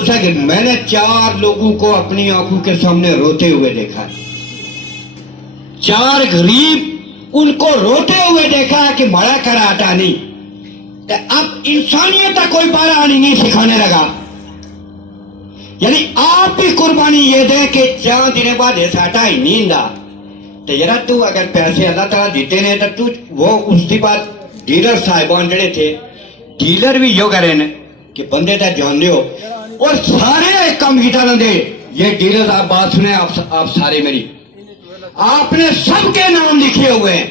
کہ میں نے 4 لوگوں کو اپنی آنکھوں کے سامنے روتے ہوئے دیکھا ہے، 4 غریب ان کو روتے ہوئے دیکھا ہے کہ مڑا کر آتا نہیں۔ اب انسانیت کا کوئی پارانی نہیں سکھانے لگا، یعنی آپ بھی قربانی یہ دیں کہ 4 دن بعد ایسا آٹا ہی نہیں دا تو یار تو اگر پیسے اللہ تعالیٰ دیتے ہیں تو وہ اس کے بعد ڈیلر صاحبان جڑے تھے ڈیلر بھی یو کریں کہ بندے تا جان دیو اور سارے ایک کام کیتا نہ دے۔ یہ ڈیلر آپ بات سنیں، آپ سارے میری، آپ نے سب کے نام لکھے ہوئے ہیں،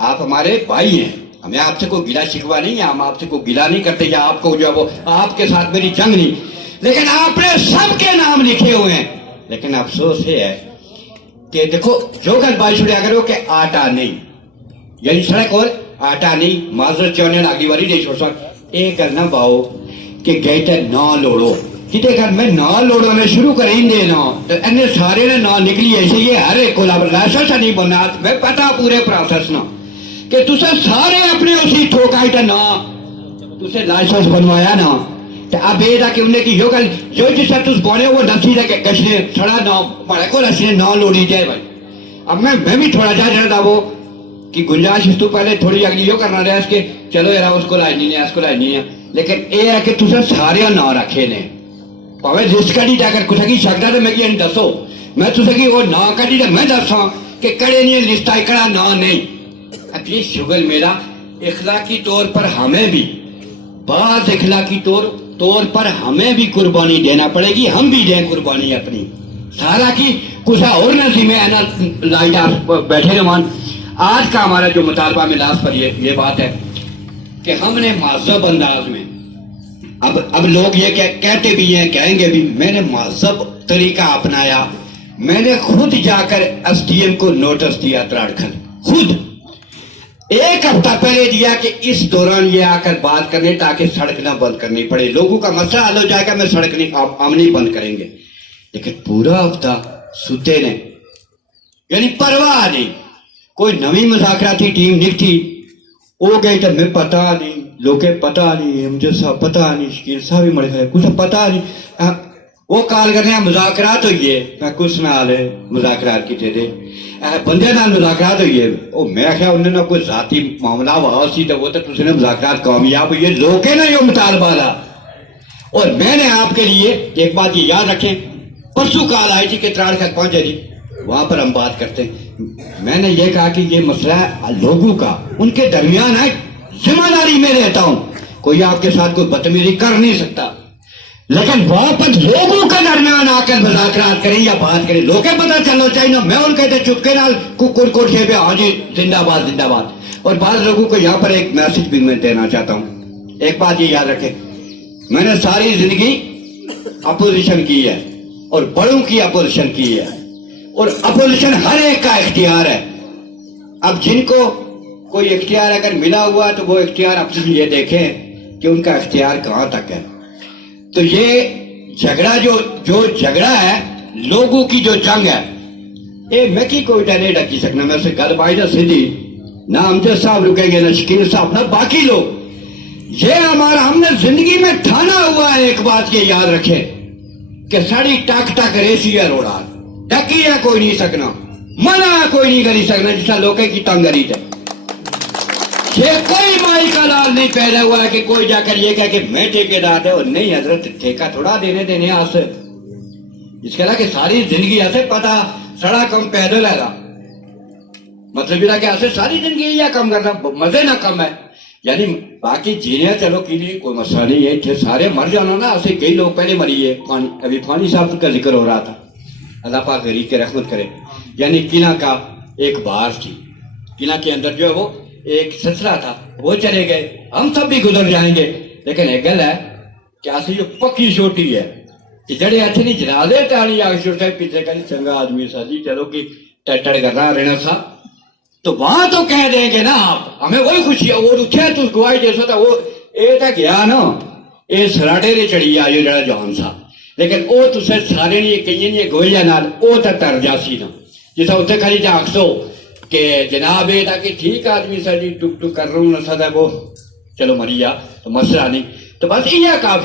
آپ ہمارے بھائی ہیں، ہمیں آپ سے کوئی گلا شکوا نہیں ہے، ہم آپ سے کوئی گلا نہیں کرتے یا آپ کو جو وہ آپ کے ساتھ میری جنگ نہیں، لیکن آپ نے سب کے نام لکھے ہوئے ہیں۔ لیکن افسوس یہ ہے کہ دیکھو جو گل بائی چھوڑے اگر وہ کہ آٹا نہیں، یعنی سڑک اور آٹا نہیں، معذرت چاہنے اگلی باری نہیں چھوڑ سکتا، ایک گل نہ پاؤ کہ گئے تے نہ لوڑو کتے گھر میں نہ لوڑو میں شروع کریں دے نا تو انہیں سارے نے نہ نکلی ایسے یہ ہر ایک کو لائسنس نہیں بننا میں پتا پورے پروسیس نہ کہ تسے سارے اپنے اسی ٹھوکائی تے نہ تسے لائسنس بنوایا نا تو اب یہ تھا کہ انہیں کی یو گل جو جس سے تس بونے وہ نسی تھا کہ گشنے چھڑا نہ پڑے کو رسنے نہ لوڑی جائے بھائی۔ اب میں بھی تھوڑا جا جڑا وہ کہ گنجائش اس تو پہلے تھوڑی اگلی یو کرنا رہا اس کے چلو یار اس کو لائے نہیں ہے اس کو لائے نہیں ہے، لیکن یہ ہے کہ تسے سارے نہ رکھے نے پاوے لسٹ کٹی جا کر کچھ کی شکتا تو میں کی دسو میں تسے کی وہ نہ کٹی تو میں دساں کہ کڑے نہیں لسٹ آئی کڑا نہ نہیں۔ اب یہ شغل میرا اخلاقی طور پر ہمیں بھی بعض اخلاقی طور پر ہمیں بھی قربانی دینا پڑے گی، ہم بھی دیں قربانی اپنی سارا کی کچھ اور نہ میں لائٹ بیٹھے رہمان۔ آج کا ہمارا جو مطالبہ میں لاس پر یہ بات ہے کہ ہم نے مہذب انداز میں اب لوگ یہ کہتے بھی ہیں کہیں گے بھی میں نے مہذب طریقہ اپنایا، میں نے خود جا کر ایس ڈی ایم کو نوٹس دیا تراڑکھن، خود 1 ہفتہ پہلے دیا کہ اس دوران یہ آ کر بات کرنے تاکہ سڑک نہ بند کرنی پڑے، لوگوں کا مسئلہ حل ہو جائے گا، میں سڑک نہیں بند کریں گے، لیکن پورا ہفتہ ستے نے یعنی پرواہ نہیں، کوئی نوی مذاکراتی ٹیم نہیں تھی، وہ گئی تو میں پتا نہیں لوگے پتا نہیں مجھے صاحب پتا نہیں شکیل صاحب بھی مڑے گئے کچھ پتا نہیں وہ کال کرنے ہیں مذاکرات ہوئی ہے میں کچھ نہ آلے مذاکرات کی تھے دے بندے نال مذاکرات ہوئی ہے وہ میں کہا انہوں نے کوئی ذاتی معاملہ ہوا سی تو وہ تو تُس نے مذاکرات کامیاب ہوئی ہے لوگے نے یہ مطالبہ لا۔ اور میں نے آپ کے لیے ایک بات یہ یاد رکھیں، پرسوں کال آئی تھی کہ تراڑکھن پہنچے جی وہاں پر ہم بات کرتے ہیں، میں نے یہ کہا کہ یہ مسئلہ ہے لوگوں کا، ان کے درمیان ہے، ذمہ داری میں رہتا ہوں، کوئی آپ کے ساتھ کوئی بدتمیزی کر نہیں سکتا، لیکن وہاں پر لوگوں کے درمیان آ کر مذاکرات کریں یا بات کریں لوگے پتہ چلنا چاہیے نا، میں ان کہتے چپکے نال ککر سے بھی ہاں جی زندہ باد زندہ باد۔ اور بعض لوگوں کو یہاں پر ایک میسج بھی میں دینا چاہتا ہوں، ایک بات یہ یاد رکھیں، میں نے ساری زندگی اپوزیشن کی ہے اور بڑوں کی اپوزیشن کی ہے اور اپوزیشن ہر ایک کا اختیار ہے۔ اب جن کو کوئی اختیار اگر ملا ہوا تو وہ اختیار اپنے یہ دیکھیں کہ ان کا اختیار کہاں تک ہے۔ تو یہ جھگڑا جو جھگڑا ہے لوگوں کی جو جنگ ہے یہ میں کی کوئی نہیں ڈکی سکنا، میں سے گل بائی نہ سیدھی نہ امجد صاحب رکیں گے نہ شکیل صاحب نہ باقی لوگ، یہ ہمارا ہم نے زندگی میں ٹھانا ہوا ہے۔ ایک بات یہ یاد رکھیں کہ ساڑی ٹک ٹک ریسی ہے روڑا ڈکی ہے کوئی نہیں سکنا، منع کوئی نہیں کری سکنا جسا لوکے کی تنگری ہے۔ یہ کوئی مائی کا لال نہیں پیدا ہوا ہے کہ کوئی جا کر یہ کہہ کہ میں ٹھیکیدار ہے اور نہیں حضرت ٹھیکہ تھوڑا دینے آسے اس کے لئے کہ ساری زندگی ایسے پتا سڑا کم پیدل ہے گا مطلب یہ کہ ایسے ساری زندگی یہ کم کرنا مزے نہ کم ہے، یعنی باقی جینے چلو کی لیے کوئی مسئلہ نہیں ہے، سارے مر جانا نا، ایسے کئی لوگ پہلے مری ہے، ابھی فانی صاحب کا ذکر ہو رہا تھا، اللہ پاک غریب کے رحمت کرے، یعنی قلعہ کا ایک بار تھی، قلعہ کے اندر جو ہے وہ ایک سلسلہ تھا، وہ چلے گئے، ہم سب بھی گزر جائیں گے، لیکن ایک گل ہے کہ ایسی جو پکی چھوٹی ہے کہ جڑے ایسے نہیں جنازے تاڑی آگے چھوٹے پیچھے کا چنگا آدمی سا جی چلو کہ ٹڑ کر رہا رہنا سا تو وہاں تو کہہ دیں گے نا آپ ہمیں وہی خوشی ہے، وہ اٹھے تو گواہی دے سکتا وہ اے تک گیا نا اے سراٹے نے چڑھی آئیو جڑا جہان سا، لیکن او تو سے سارے نہیں کہیں نہیں گوئیاں نال او تا تر جاسی نا جیسا اتنے کھالی جا اکسو کہ جناب اے تاکہ ٹھیک آدمی سا جی ٹک ٹک کر رہا ہوں نہ سا وہ چلو مریا تو مسئلہ نہیں، تو بس یہ کافی